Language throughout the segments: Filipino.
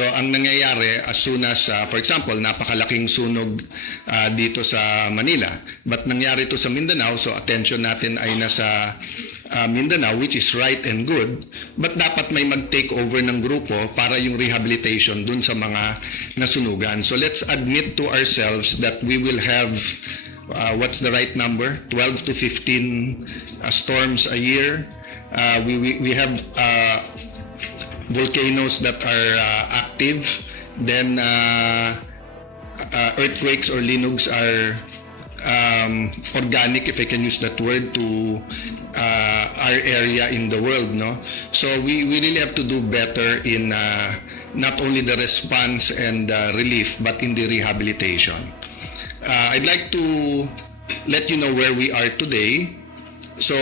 So ang nangyayari as soon as, for example, napakalaking sunog dito sa Manila, but nangyari ito sa Mindanao, so attention natin ay nasa Mindanao, which is right and good, but dapat may mag-take over ng grupo para yung rehabilitation dun sa mga nasunugan. So let's admit to ourselves that we will have, what's the right number? 12 to 15 storms a year. We have volcanoes that are active. Then earthquakes or linugs are organic, if I can use that word, to our area in the world, no? So we really have to do better in not only the response and relief, but in the rehabilitation. I'd like to let you know where we are today. So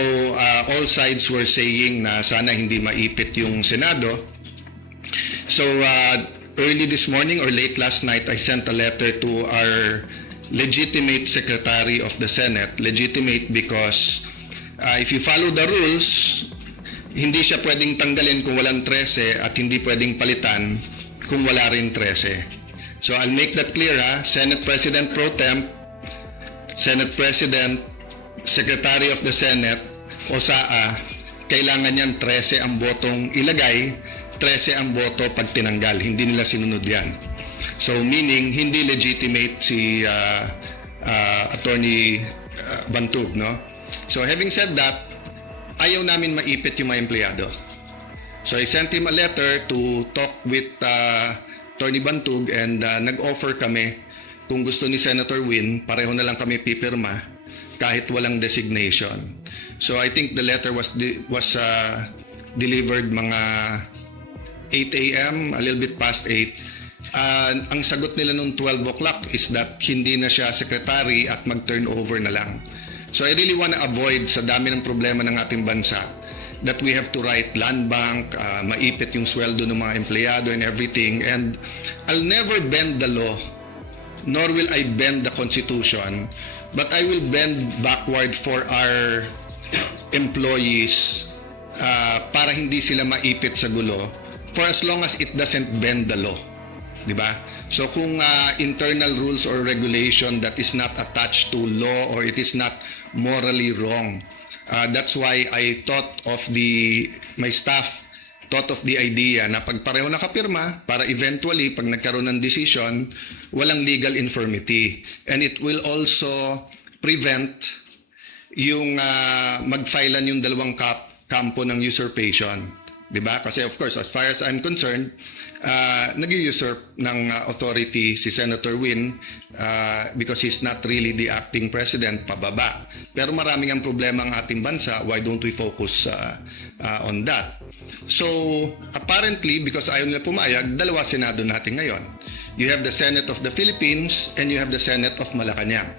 all sides were saying na sana hindi maipit yung Senado. So early this morning or late last night, I sent a letter to our legitimate Secretary of the Senate. Legitimate because if you follow the rules, hindi siya pwedeng tanggalin kung walang 13 at hindi pwedeng palitan kung wala rin 13. So I'll make that clear, ha? Senate President Pro Temp, Senate President, Secretary of the Senate, o SAA, kailangan niyan 13 ang botong ilagay, 13 ang boto pag tinanggal. Hindi nila sinunod yan. So meaning, hindi legitimate si Attorney Bantug, no? So having said that, ayaw namin maipit yung mga empleyado. So I sent him a letter to talk with Attorney Bantug, and nag-offer kami kung gusto ni Senator Win, pareho na lang kami pipirma kahit walang designation. So I think the letter was delivered mga 8 a.m., a little bit past 8. Ang sagot nila nung 12 o'clock is that hindi na siya secretary at mag-turnover na lang. So I really want to avoid, sa dami ng problema ng ating bansa, that we have to write land bank, maipit yung sweldo ng mga empleyado and everything. And I'll never bend the law, nor will I bend the Constitution, but I will bend backward for our employees para hindi sila maipit sa gulo, for as long as it doesn't bend the law. Diba? So kung internal rules or regulation that is not attached to law or it is not morally wrong, that's why I thought of my staff thought of the idea na pag pareho nakapirma, para eventually pag nagkaroon ng decision, walang legal infirmity. And it will also prevent yung mag-filean yung dalawang kampo ng usurpation. Diba? Kasi of course, as far as I'm concerned, nag-usurp ng authority si Senator Win because he's not really the acting president, pababa. Pero maraming ang problema ang ating bansa, why don't we focus on that? So, apparently, because ayaw nila pumayag, dalawa Senado natin ngayon. You have the Senate of the Philippines and you have the Senate of Malacanang.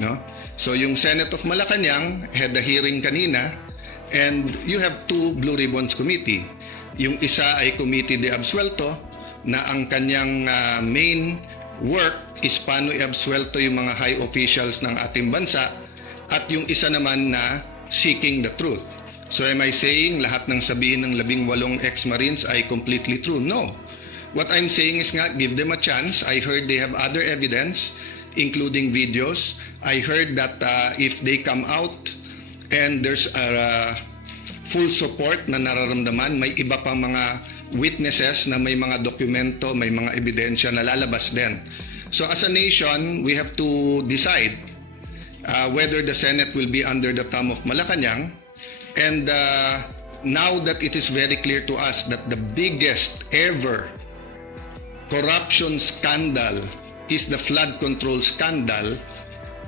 No? So, yung Senate of Malacanang had a hearing kanina, and you have two Blue Ribbons Committee. Yung isa ay Committee de Absuelto, na ang kanyang main work is paano i-absuelto yung mga high officials ng ating bansa, at yung isa naman na seeking the truth. So am I saying lahat ng sabihin ng 18 ex-Marines ay completely true? No. What I'm saying is nga, give them a chance. I heard they have other evidence, including videos. I heard that if they come out and there's a full support na nararamdaman, may iba pang mga witnesses na may mga dokumento, may mga ebidensya na lalabas din. So as a nation, we have to decide whether the Senate will be under the thumb of Malacanang. And now that it is very clear to us that the biggest ever corruption scandal is the flood control scandal,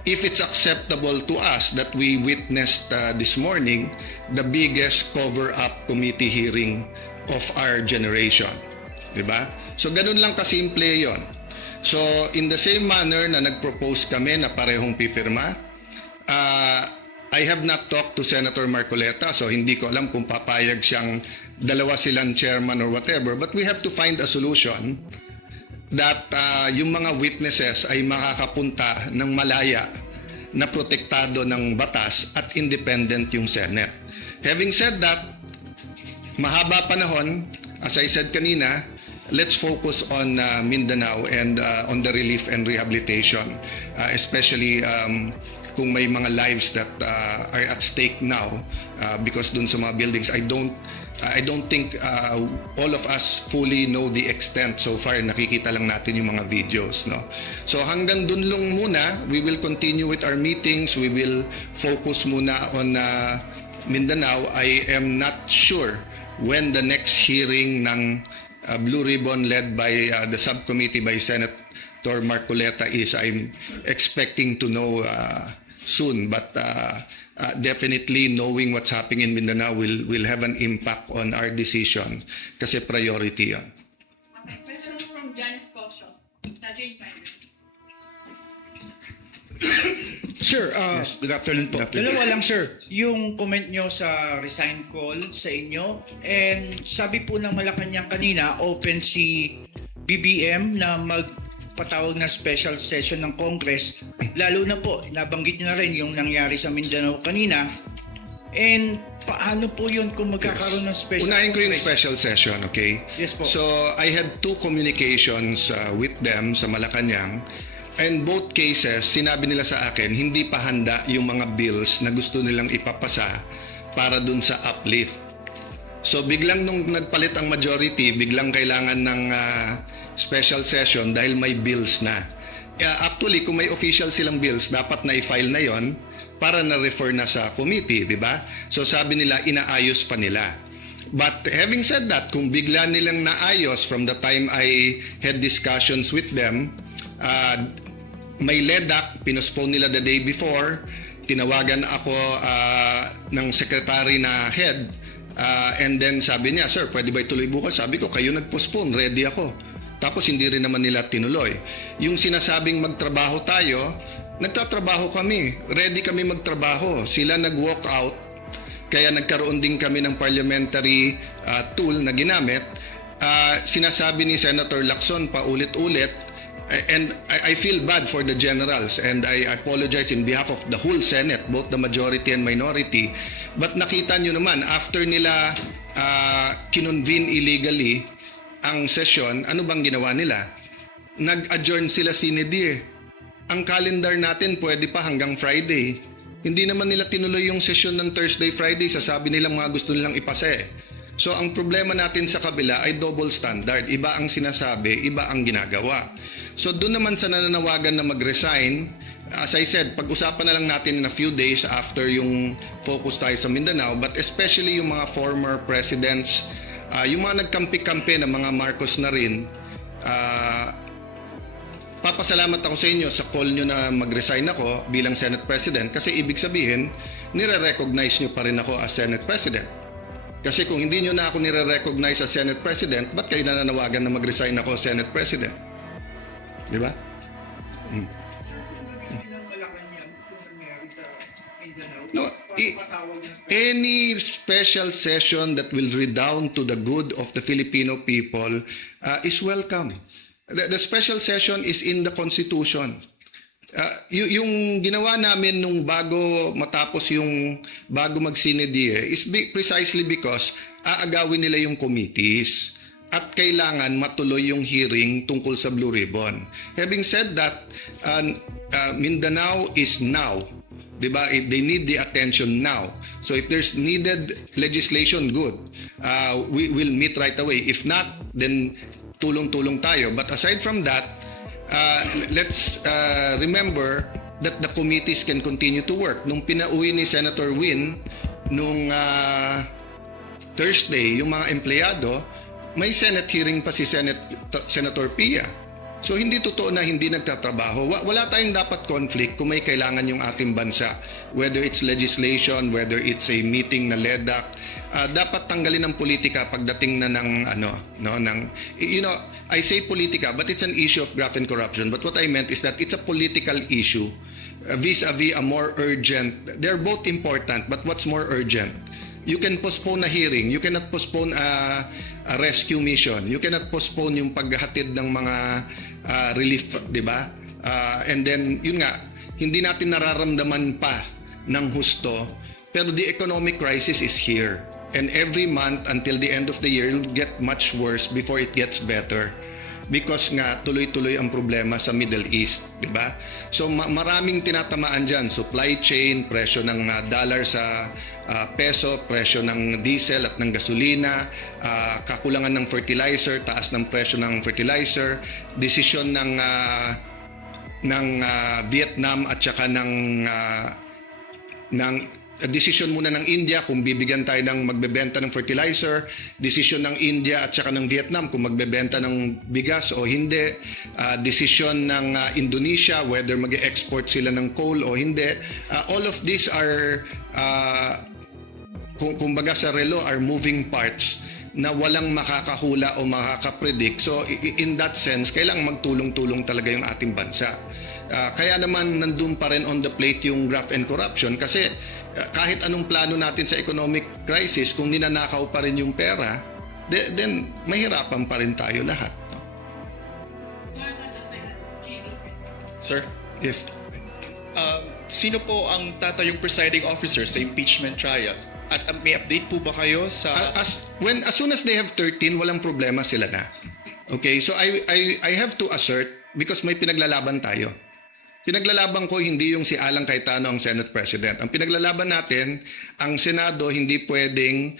if it's acceptable to us that we witnessed this morning the biggest cover-up committee hearing of our generation. Diba? So ganun lang kasimple yon. So in the same manner na nag-propose kami na parehong pipirma, I have not talked to Senator Marcoleta, so hindi ko alam kung papayag siyang dalawa silang chairman or whatever, but we have to find a solution that yung mga witnesses ay makakapunta ng malaya na protektado ng batas at independent yung Senate. Having said that, mahaba panahon, as I said kanina, let's focus on Mindanao and on the relief and rehabilitation, especially kung may mga lives that are at stake now because dun sa mga buildings. I don't think all of us fully know the extent so far. Nakikita lang natin yung mga videos, no? So hanggang dun lang muna, we will continue with our meetings. We will focus muna on Mindanao. I am not sure when the next hearing ng Blue Ribbon led by the subcommittee by Senator Marcoleta is. I'm expecting to know soon, but definitely knowing what's happening in Mindanao will have an impact on our decision kasi priority yan. Okay, question from Janice Cosio. Jane Minor. Sir, good afternoon po. Good afternoon. Dalawa lang, sir. Yung comment nyo sa resign call sa inyo, and sabi po ng Malacanang kanina, open si BBM na magpatawag na special session ng Congress. Lalo na po, nabanggit nyo na rin yung nangyari sa Mindanao kanina. And paano po yun kung magkakaroon ng special Unahin ko yung Congress? special session, okay? Yes po. So I had 2 communications with them sa Malacanang. And both cases, sinabi nila sa akin, hindi pa handa yung mga bills na gusto nilang ipapasa para dun sa uplift. So biglang nung nagpalit ang majority, biglang kailangan ng special session dahil may bills na. Actually, kung may official silang bills, dapat na i-file na yon para na-refer na sa committee, di ba? So sabi nila, inaayos pa nila. But having said that, kung bigla nilang naayos from the time I had discussions with them, may LEDAC, pinospone nila the day before, tinawagan ako ng secretary na head, and then sabi niya, sir, pwede ba ituloy bukas? Sabi ko, kayo nag-postpone, ready ako. Tapos hindi rin naman nila tinuloy. Yung sinasabing magtrabaho tayo, nagtatrabaho kami, ready kami magtrabaho. Sila nag-walk out, kaya nagkaroon din kami ng parliamentary tool na ginamit. Sinasabi ni Senator Lacson paulit-ulit, and I feel bad for the generals, and I apologize in behalf of the whole Senate, both the majority and minority. But nakita nyo naman, after nila kinonvene illegally ang session, ano bang ginawa nila? Nag-adjourn sila sine die. Ang calendar natin pwede pa hanggang Friday. Hindi naman nila tinuloy yung session ng Thursday, Friday. Sasabi nilang mga gusto nilang ipase. So ang problema natin sa kabila ay double standard. Iba ang sinasabi, iba ang ginagawa. So doon naman sa nananawagan na mag-resign, as I said, pag-usapan na lang natin in a few days after yung focus tayo sa Mindanao, but especially yung mga former presidents, yung mga nagkampi-kampi na mga Marcos na rin, papasalamat ako sa inyo sa call nyo na mag-resign ako bilang Senate President kasi ibig sabihin, nire-recognize nyo pa rin ako as Senate President. Kasi kung hindi nyo na ako nire-recognize as Senate President, ba't kayo nananawagan na mag-resign ako as Senate President? Di ba? No, any special session that will redound to the good of the Filipino people is welcome. The special session is in the Constitution. Yung ginawa namin nung bago matapos yung bago mag-sinedie is precisely because aagawin nila yung committees at kailangan matuloy yung hearing tungkol sa Blue Ribbon. Having said that, Mindanao is now. Diba? They need the attention now. So if there's needed legislation, good. We will meet right away. If not, then tulong-tulong tayo. But aside from that, let's remember that the committees can continue to work. Nung pinauwi ni Senator Win, nung Thursday, yung mga empleyado, may Senate hearing pa si Senator Pia. So hindi totoo na hindi nagtatrabaho. Wala tayong dapat conflict kung may kailangan yung ating bansa. Whether it's legislation, whether it's a meeting na LEDAC, dapat tanggalin ang politika pagdating na ng I say politika, but it's an issue of graft and corruption. But what I meant is that it's a political issue vis-a-vis a more urgent. They're both important, but what's more urgent? You can postpone a hearing. You cannot postpone a rescue mission. You cannot postpone yung paghahatid ng mga relief, di ba? And then, yun nga, hindi natin nararamdaman pa ng husto, pero the economic crisis is here. And every month until the end of the year, it'll get much worse before it gets better. Because nga tuloy-tuloy ang problema sa Middle East, di ba? So maraming tinatamaan diyan, supply chain, presyo ng dollar sa peso, presyo ng diesel at ng gasolina, kakulangan ng fertilizer, taas ng presyo ng fertilizer, desisyon ng Vietnam at saka ng desisyon muna ng India kung bibigyan tayo ng magbebenta ng fertilizer, desisyon ng India at saka ng Vietnam kung magbebenta ng bigas o hindi, desisyon ng Indonesia whether mag-export sila ng coal o hindi. All of these are kumbaga sa relo are moving parts na walang makakahula o makakapredict. So in that sense, kailangang magtulong-tulong talaga yung ating bansa. Kaya naman nandun pa rin on the plate yung graft and corruption kasi kahit anong plano natin sa economic crisis, kung ninanakaw pa rin yung pera, then mahirapan pa rin tayo lahat. No? Sir, If sino po ang tatayong presiding officer sa impeachment trial? At may update po ba kayo sa... as soon as they have 13, walang problema sila na. Okay, so I have to assert because may pinaglalaban tayo. Pinaglalaban ko hindi yung si Alan Cayetano ang Senate President. Ang pinaglalaban natin, ang Senado hindi pwedeng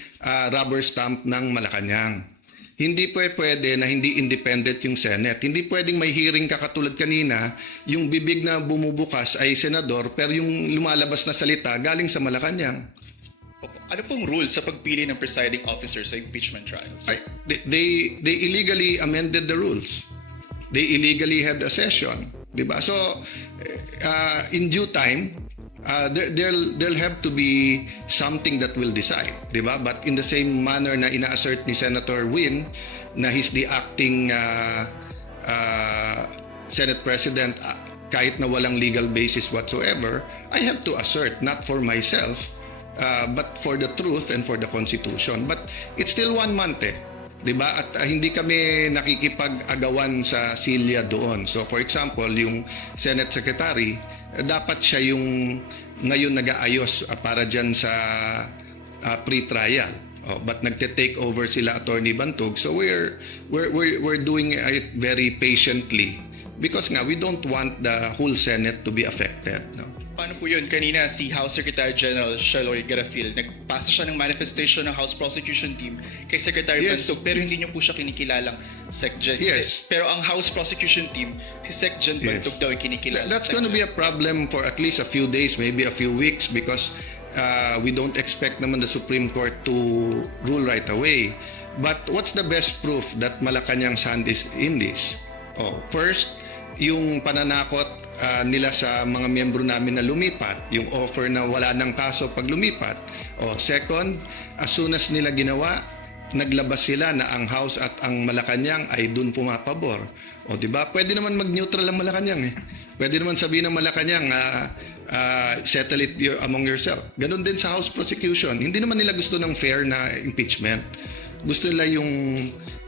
rubber stamp ng Malacanang. Hindi pwede na hindi independent yung Senate. Hindi pwedeng may hearing ka katulad kanina, yung bibig na bumubukas ay senador pero yung lumalabas na salita galing sa Malacanang. Ano pong rule sa pagpili ng presiding officer sa impeachment trials? They illegally amended the rules. They illegally had a session, di ba? So in due time, there'll have to be something that will decide, di ba? But in the same manner na ina-assert ni Senator Win na he's the acting Senate President kahit na walang legal basis whatsoever, I have to assert not for myself but for the truth and for the Constitution. But it's still 1 month diba? At hindi kami nakikipag-agawan sa silya doon. So for example, yung Senate Secretary, dapat siya yung ngayon nag-aayos para dyan sa pre-trial. But nagte-take over sila Attorney Bantog. So we're doing it very patiently because nga we don't want the whole Senate to be affected. No? Paano po yun? Kanina si House Secretary General Sheloy Garafil, nagpasa siya ng manifestation ng House Prosecution Team kay Secretary Yes. Bantog pero hindi niyo po siya kinikilalang SecGen. Yes. Pero ang House Prosecution Team, si SecGen Bantog daw yung kinikilala. That's going to be a problem for at least a few days, maybe a few weeks because we don't expect naman the Supreme Court to rule right away. But what's the best proof that Malacanang's hand is in this? First, yung pananakot nila sa mga miyembro namin na lumipat, yung offer na wala ng kaso pag lumipat. Second, as soon as nila ginawa, naglabas sila na ang House at ang Malacanang ay dun pumapabor. Di ba? Pwede naman mag-neutral ang Malacanang Pwede naman sabihin ng Malacanang, settle it among yourself. Ganon din sa House prosecution. Hindi naman nila gusto ng fair na impeachment. Gusto nila yung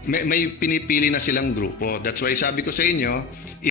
may pinipili na silang grupo. That's why sabi ko sa inyo,